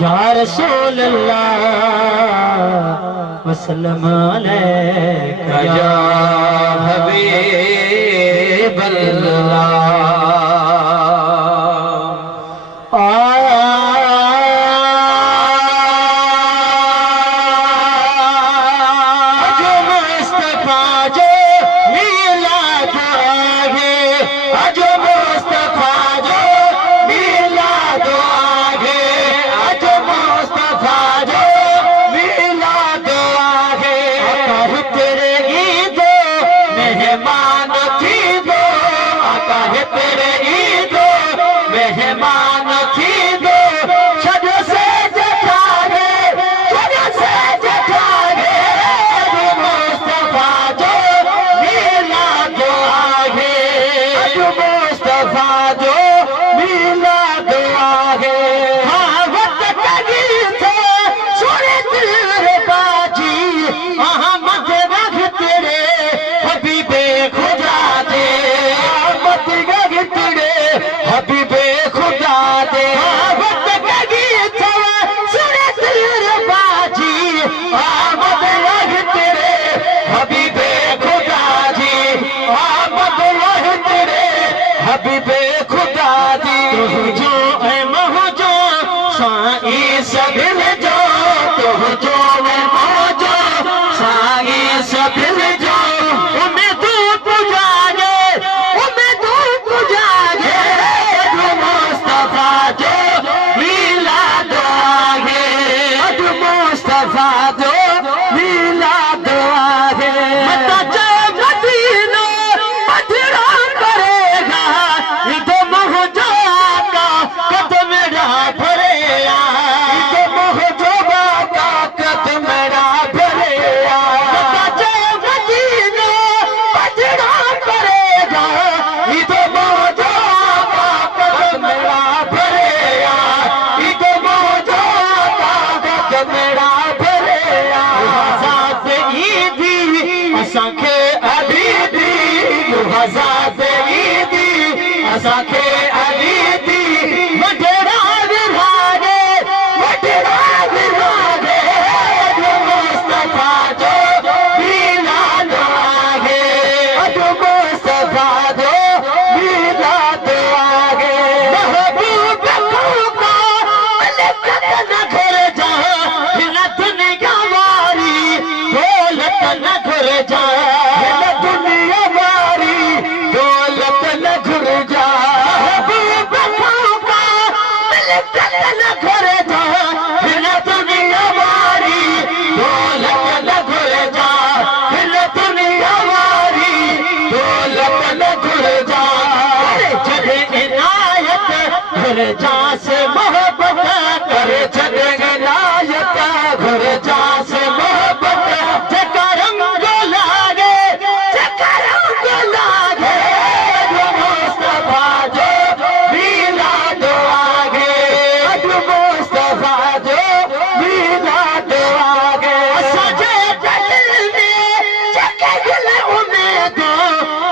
या रसूल अल्लाह वसल्लम अलैका या हबीब अल्लाह। हबीबे खुदा दी जो है महजो साई सबिल जो तो जो है महजो साई सबिल जो उम्मीद तू जागे अजू मुस्तफा जो मिलाद आगे अजू मुस्तफा जो मिलाद आगे असांखे अली दी वॾड़ा विराजे अॼु मुस्तफा जो मिलाद आहे अॼु मुस्तफा जो मिलाद आहे महबूब का मलकत न घुरिजा हिन दुनिया वारी दौलत न घुरिजा हिन दुनिया वारी दौलत न घुरिजा न घुरिजा हिन दुनिया वारी दौलत न घुरिजा हिन दुनिया वारी दौलत न घुरिजा जॾहिं इनायत घुरिजा से मोहब्बत करे जॾहिं इनायत घुरिजा से मोहब्बत जेका रंग लागे अॼु मुस्तफा जो मिलाद आहे अॼु मुस्तफा जो मिलाद आहे असांजे दिल में जेके दिल उमेदूं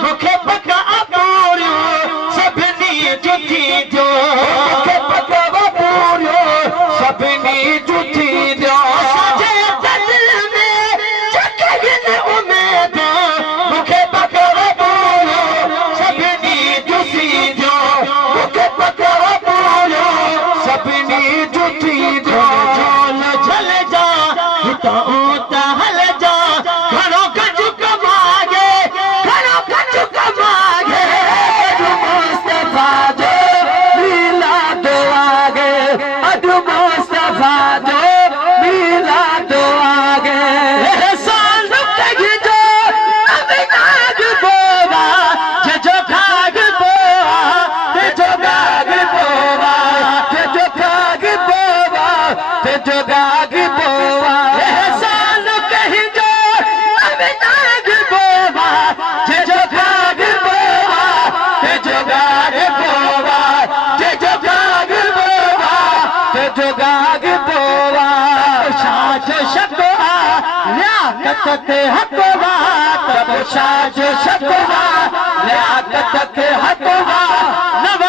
मूंखे पक अपूरियूं सभिनी जुथी ॾियो मूंखे पक अपूरियूं सभिनी जुथी ॾियो असांजे दिल में जेके दिल उमेदूं मूंखे पक अपूरियूं सभिनी जुथी ॾियो मूंखे पक अपूरियूं सभिनी जुथी ॾियो झोल झल जा हितां उतां हल जा घणो गजु कमागे अॼु मुस्तफा जो मिलाद आहे अॼु मुस्तफा जो मिलाद आहे एहसान कहिजो अविनाग बोवा जो भाग बोवा जो गाग बोवा जो भाग बोवा जो गाग बोवा एहसान कहिजो अविनाग बोवा जो भाग बोवा जो गाग बोवा जो भाग बोवा जो गाग बोवा शाज शकवा लियाकत के हकवा तब शाज शकवा लियाकत के हकवा नव